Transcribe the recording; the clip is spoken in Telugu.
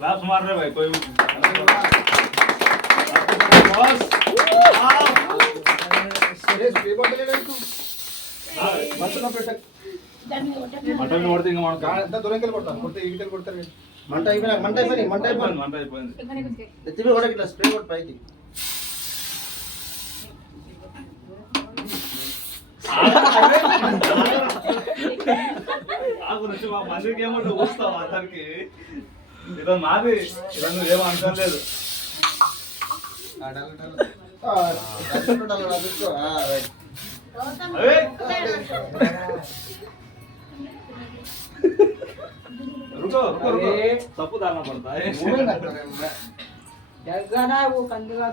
क्लास मार रहे भाई कोई మటన్ కొడితే ఇంకా మనం ఎంత దూరంకెళ్ళి కొడతాం కొడితే ఈగిటెళ్ళి కొడతారు మంట అయిపోయినా మంట అయిపోయింది ఎత్తిపోయి కూడా ఇట్లా స్ప్రే కొట్టి పైకి గురించి మా మందికి ఏమంటే ఊస్తావు అందరికి ఇదో మాది ఇదో నువ్వేమో అంతం లేదు रुको रुको रुको सबको डालना पड़ता है जगना वो कंदला